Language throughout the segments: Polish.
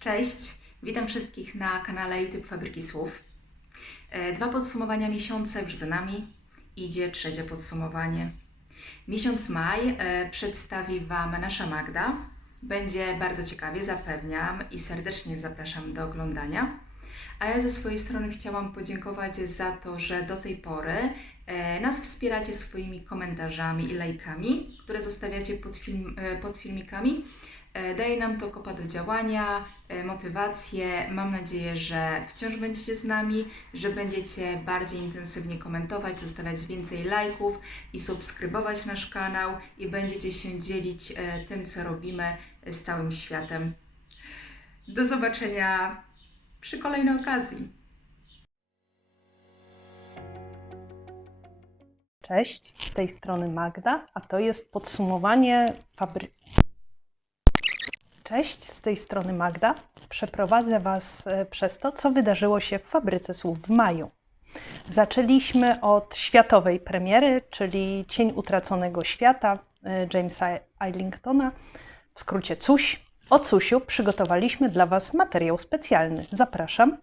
Cześć, witam wszystkich na kanale YouTube Fabryki Słów. E, Dwa podsumowania miesiąca już za nami. Idzie trzecie podsumowanie. Miesiąc maj e, przedstawi Wam nasza Magda. Będzie bardzo ciekawie, zapewniam i serdecznie zapraszam do oglądania. A ja ze swojej strony chciałam podziękować za to, że do tej pory e, nas wspieracie swoimi komentarzami i lajkami, które zostawiacie pod, film, pod filmikami. E, Daje nam to kopa do działania, e, motywację. Mam nadzieję, że wciąż będziecie z nami, że będziecie bardziej intensywnie komentować, zostawiać więcej lajków i subskrybować nasz kanał i będziecie się dzielić e, tym, co robimy z całym światem. Do zobaczenia przy kolejnej okazji. Cześć, z tej strony Magda, a to jest podsumowanie fabry... Cześć, z tej strony Magda. Przeprowadzę Was e, przez to, co wydarzyło się w Fabryce Słów w maju. Zaczęliśmy od światowej premiery, czyli Cień Utraconego Świata e, Jamesa Eilingtona, w skrócie CUŚ. O CUŚiu przygotowaliśmy dla Was materiał specjalny. Zapraszam.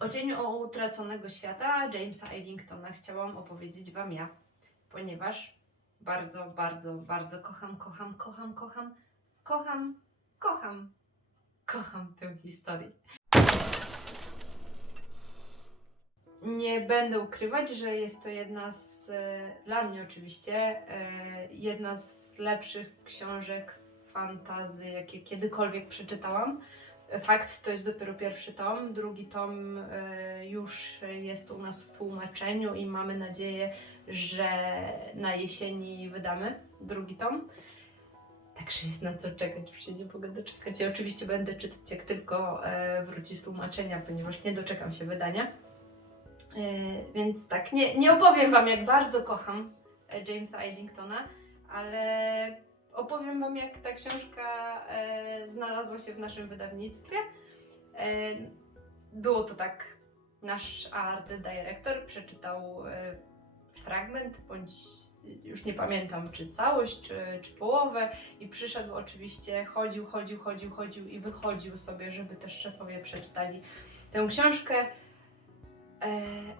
O cieniu utraconego świata Jamesa Eddingtona chciałam opowiedzieć Wam ja, ponieważ bardzo, bardzo, bardzo kocham, kocham, kocham, kocham, kocham, kocham, kocham tę historię. Nie będę ukrywać, że jest to jedna z, dla mnie oczywiście, e, jedna z lepszych książek fantazy, jakie kiedykolwiek przeczytałam. Fakt to jest dopiero pierwszy tom, drugi tom e, już jest u nas w tłumaczeniu i mamy nadzieję, że na jesieni wydamy drugi tom. Także jest na co czekać, już się nie mogę doczekać. Ja oczywiście będę czytać jak tylko e, wróci z tłumaczenia, ponieważ nie doczekam się wydania. E, więc tak, nie, nie opowiem Wam jak bardzo kocham Jamesa Eddingtona, ale opowiem Wam, jak ta książka e, znalazła się w naszym wydawnictwie. E, było to tak, nasz art dyrektor przeczytał e, fragment, bądź już nie pamiętam, czy całość, czy, czy połowę, i przyszedł oczywiście, chodził, chodził, chodził, chodził i wychodził sobie, żeby też szefowie przeczytali tę książkę. E,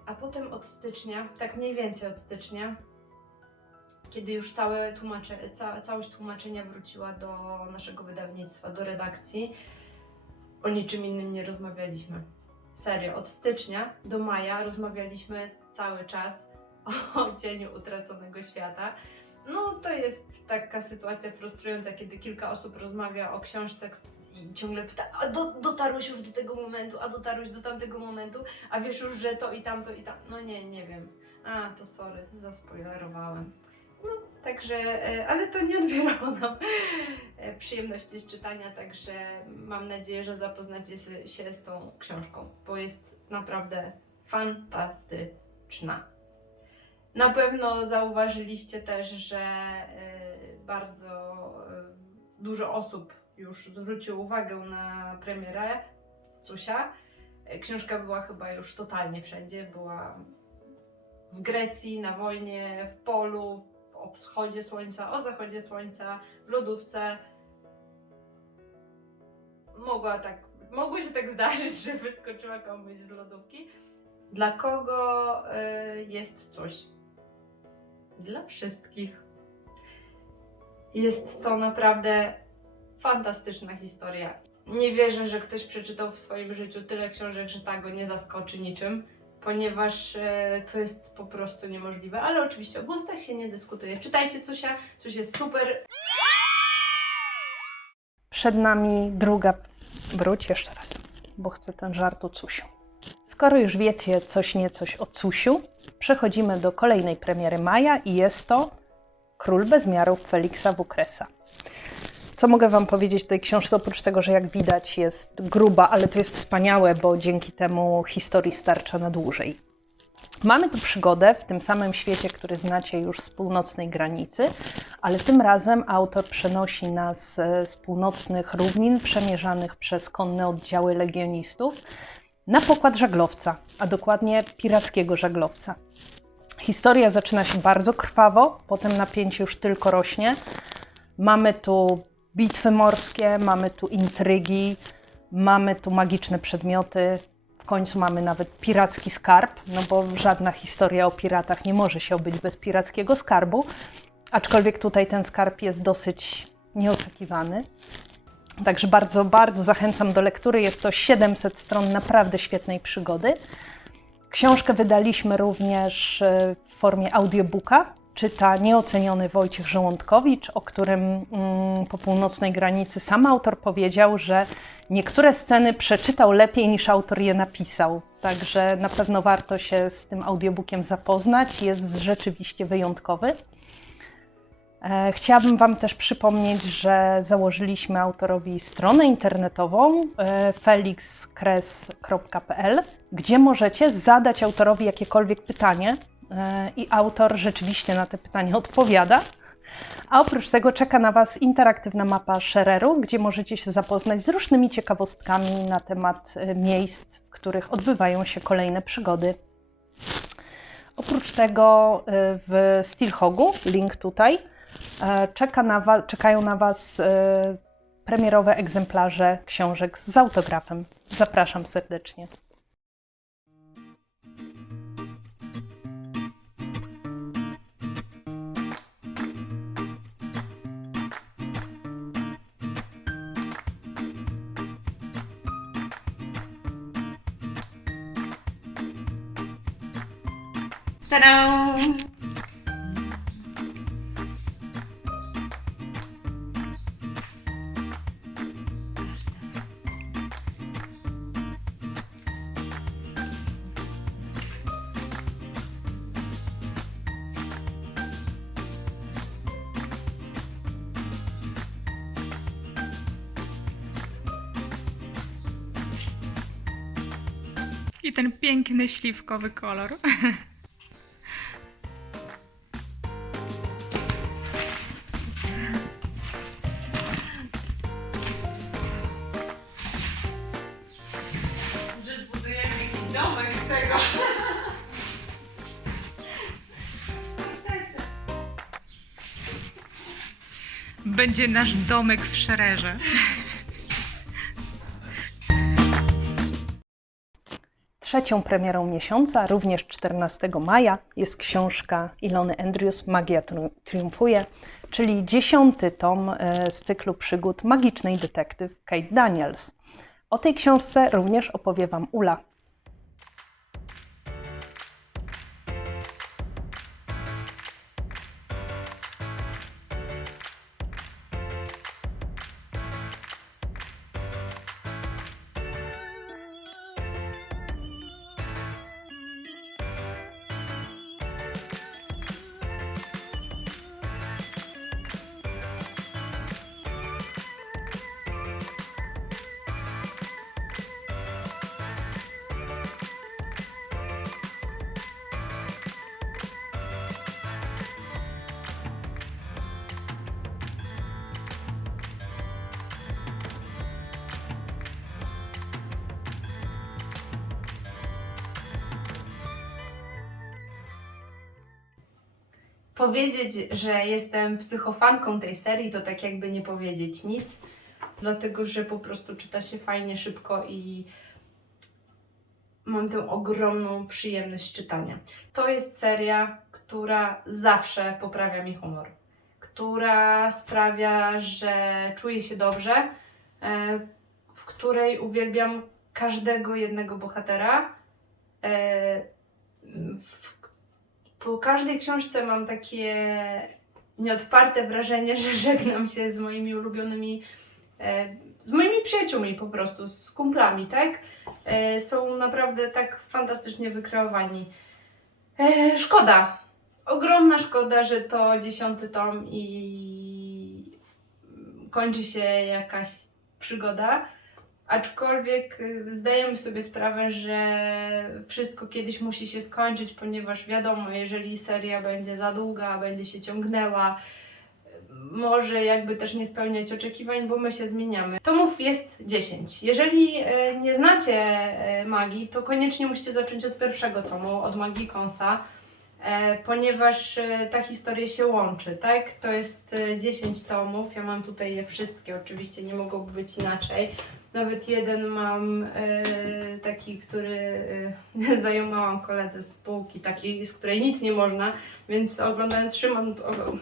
a potem od stycznia, tak mniej więcej od stycznia, kiedy już całe tłumacze, ca, całość tłumaczenia wróciła do naszego wydawnictwa, do redakcji, o niczym innym nie rozmawialiśmy. Serio, od stycznia do maja rozmawialiśmy cały czas o cieniu utraconego świata. No, to jest taka sytuacja frustrująca, kiedy kilka osób rozmawia o książce i ciągle pyta, a do, dotarłeś już do tego momentu, a dotarłeś do tamtego momentu, a wiesz już, że to i tamto i tam. No nie, nie wiem. A, to sorry, zaspoilerowałem. Także, e, ale to nie odbierało nam e, przyjemności z czytania, także mam nadzieję, że zapoznacie się- z tą książką, bo jest naprawdę fantastyczna. Na pewno zauważyliście też, że e, bardzo dużo osób już zwróciło uwagę na premierę Cusia. Książka była chyba już totalnie wszędzie, była w Grecji, na wojnie, w polu, o wschodzie słońca, o zachodzie słońca, w lodówce. Mogła tak, mogło się tak zdarzyć, że wyskoczyła komuś z lodówki. Dla kogo y, jest coś? Dla wszystkich. Jest to naprawdę fantastyczna historia. Nie wierzę, że ktoś przeczytał w swoim życiu tyle książek, że ta go nie zaskoczy niczym. Ponieważ e, to jest po prostu niemożliwe. Ale oczywiście o gustach się nie dyskutuje. Czytajcie Cusia, coś jest super. Przed nami druga. Wróć jeszcze raz, bo chcę ten żart o Cusiu. Skoro już wiecie coś niecoś o Cusiu, przechodzimy do kolejnej premiery maja i jest to Król bez miaru Feliksa Bukresa. Co mogę Wam powiedzieć tej książce, oprócz tego, że jak widać jest gruba, ale to jest wspaniałe, bo dzięki temu historii starcza na dłużej. Mamy tu przygodę w tym samym świecie, który znacie już z północnej granicy, ale tym razem autor przenosi nas e, z północnych równin przemierzanych przez konne oddziały legionistów na pokład żaglowca, a dokładnie pirackiego żaglowca. Historia zaczyna się bardzo krwawo, potem napięcie już tylko rośnie. Mamy tu bitwy morskie, mamy tu intrygi, mamy tu magiczne przedmioty. W końcu mamy nawet piracki skarb, no bo żadna historia o piratach nie może się obyć bez pirackiego skarbu. Aczkolwiek tutaj ten skarb jest dosyć nieoczekiwany. Także bardzo, bardzo zachęcam do lektury. Jest to 700 stron naprawdę świetnej przygody. Książkę wydaliśmy również e, w formie audiobooka. Czyta nieoceniony Wojciech Żołądkowicz, o którym mm, po północnej granicy sam autor powiedział, że niektóre sceny przeczytał lepiej niż autor je napisał. Także na pewno warto się z tym audiobookiem zapoznać. Jest rzeczywiście wyjątkowy. E, Chciałabym Wam też przypomnieć, że założyliśmy autorowi stronę internetową e, felixkres.pl, gdzie możecie zadać autorowi jakiekolwiek pytanie i autor rzeczywiście na te pytania odpowiada. A oprócz tego czeka na Was interaktywna mapa Schereru, gdzie możecie się zapoznać z różnymi ciekawostkami na temat e, miejsc, w których odbywają się kolejne przygody. Oprócz tego e, w Steelhogu, link tutaj, e, czeka na wa- czekają na Was e, premierowe egzemplarze książek z autografem. Zapraszam serdecznie. Tada! I ten piękny śliwkowy kolor. Będzie nasz domek w szererze. Trzecią premierą miesiąca, również 14 maja, jest książka Ilony Andrews Magia tri- triumfuje, czyli dziesiąty tom e, z cyklu przygód magicznej detektyw Kate Daniels. O tej książce również opowie Wam Ula. Powiedzieć, że jestem psychofanką tej serii, to tak jakby nie powiedzieć nic, dlatego że po prostu czyta się fajnie, szybko i mam tę ogromną przyjemność czytania. To jest seria, która zawsze poprawia mi humor, która sprawia, że czuję się dobrze, e, w której uwielbiam każdego jednego bohatera. E, w po każdej książce mam takie nieodparte wrażenie, że żegnam się z moimi ulubionymi e, z moimi przyjaciółmi po prostu, z kumplami, tak? E, są naprawdę tak fantastycznie wykreowani. E, szkoda, ogromna szkoda, że to dziesiąty tom i kończy się jakaś przygoda. Aczkolwiek y, zdajemy sobie sprawę, że wszystko kiedyś musi się skończyć, ponieważ wiadomo, jeżeli seria będzie za długa, będzie się ciągnęła, może jakby też nie spełniać oczekiwań, bo my się zmieniamy. Tomów jest 10. Jeżeli e, nie znacie e, magii, to koniecznie musicie zacząć od pierwszego tomu, od magii Konsa, ponieważ e, ta historia się łączy, tak? To jest e, 10 tomów, ja mam tutaj je wszystkie, oczywiście nie mogłoby być inaczej. Nawet jeden mam e, taki, który e, zajmowałam koledze z spółki, takiej, z której nic nie można, więc oglądając Szymon,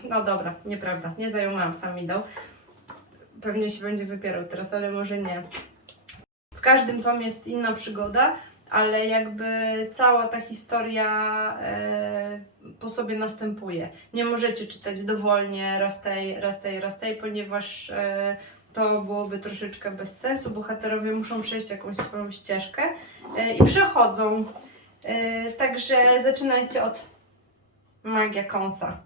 no dobra, nieprawda, nie zajmowałam, sam dał. Pewnie się będzie wypierał teraz, ale może nie. W każdym tomie jest inna przygoda, ale jakby cała ta historia e, po sobie następuje. Nie możecie czytać dowolnie raz tej, raz tej, raz tej, ponieważ e, to byłoby troszeczkę bez sensu. Bohaterowie muszą przejść jakąś swoją ścieżkę e, i przechodzą. E, także zaczynajcie od magia kąsa.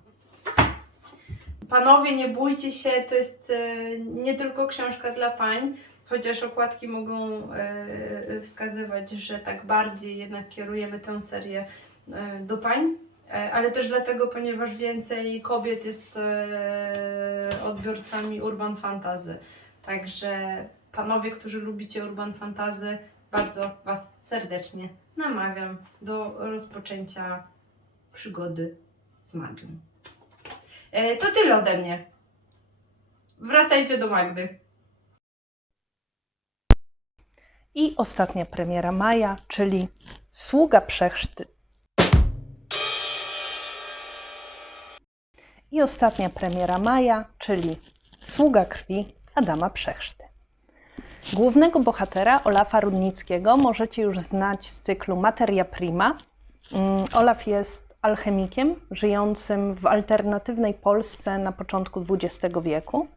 Panowie, nie bójcie się, to jest e, nie tylko książka dla pań, chociaż okładki mogą e, wskazywać, że tak bardziej jednak kierujemy tę serię e, do pań, e, ale też dlatego, ponieważ więcej kobiet jest e, odbiorcami urban fantasy. Także panowie, którzy lubicie urban fantasy, bardzo Was serdecznie namawiam do rozpoczęcia przygody z magią. E, to tyle ode mnie. Wracajcie do Magdy. I ostatnia premiera maja, czyli Sługa Przechrzty. I ostatnia premiera maja, czyli Sługa Krwi Adama Przechrzty. Głównego bohatera Olafa Rudnickiego możecie już znać z cyklu Materia Prima. Mm, Olaf jest alchemikiem żyjącym w alternatywnej Polsce na początku XX wieku.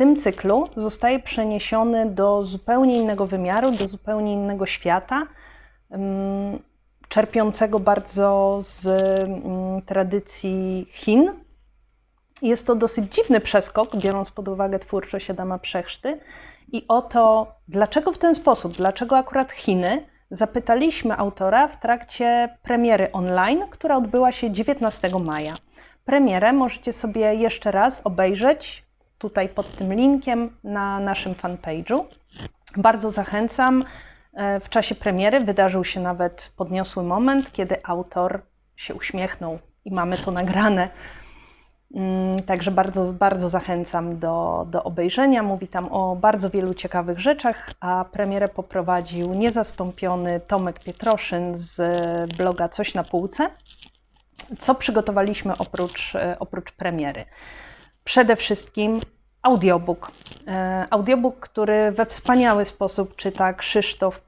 Tym cyklu zostaje przeniesiony do zupełnie innego wymiaru, do zupełnie innego świata, czerpiącego bardzo z ym, tradycji Chin. Jest to dosyć dziwny przeskok, biorąc pod uwagę twórczość Adama Przechrzty. I o to, dlaczego w ten sposób, dlaczego akurat Chiny, zapytaliśmy autora w trakcie premiery online, która odbyła się 19 maja. Premierę możecie sobie jeszcze raz obejrzeć tutaj pod tym linkiem na naszym fanpage'u. Bardzo zachęcam. E, W czasie premiery wydarzył się nawet podniosły moment, kiedy autor się uśmiechnął i mamy to nagrane. Mm, Także bardzo, bardzo zachęcam do, do obejrzenia. Mówi tam o bardzo wielu ciekawych rzeczach, a premierę poprowadził niezastąpiony Tomek Pietroszyn z bloga Coś na półce. Co przygotowaliśmy oprócz, e, oprócz premiery? Przede wszystkim audiobook. E, Audiobook, który we wspaniały sposób czyta Krzysztof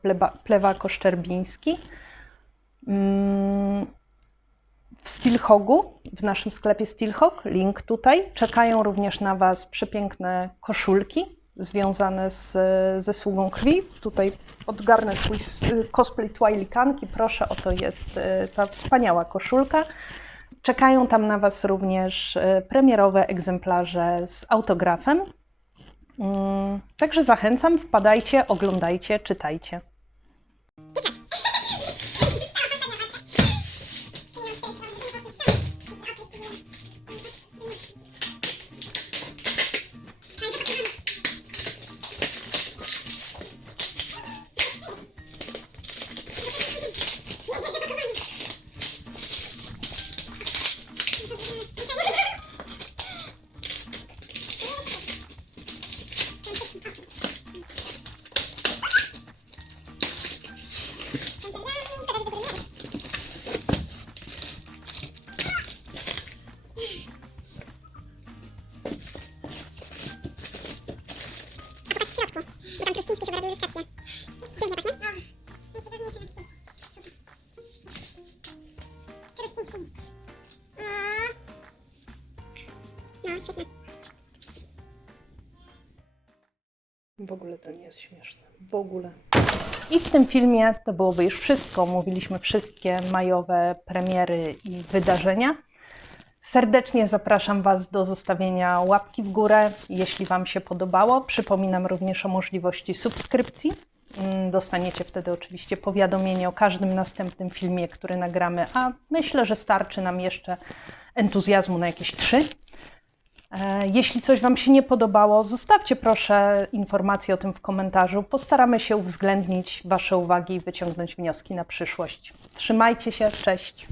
Plewako-Szczerbiński. Mm, w Stilhogu, w naszym sklepie Stilhog, link tutaj. Czekają również na Was przepiękne koszulki związane z, ze sługą krwi. Tutaj odgarnę swój cosplay Twilikanki. Proszę, oto jest e, ta wspaniała koszulka. Czekają tam na Was również e, premierowe egzemplarze z autografem. Mm, Także zachęcam, wpadajcie, oglądajcie, czytajcie. W ogóle to nie jest śmieszne. W ogóle. I w tym filmie to byłoby już wszystko. Mówiliśmy wszystkie majowe premiery i wydarzenia. Serdecznie zapraszam Was do zostawienia łapki w górę, jeśli Wam się podobało. Przypominam również o możliwości subskrypcji. Mm, Dostaniecie wtedy oczywiście powiadomienie o każdym następnym filmie, który nagramy, a myślę, że starczy nam jeszcze entuzjazmu na jakieś trzy. E, Jeśli coś Wam się nie podobało, zostawcie proszę informację o tym w komentarzu. Postaramy się uwzględnić Wasze uwagi i wyciągnąć wnioski na przyszłość. Trzymajcie się, cześć!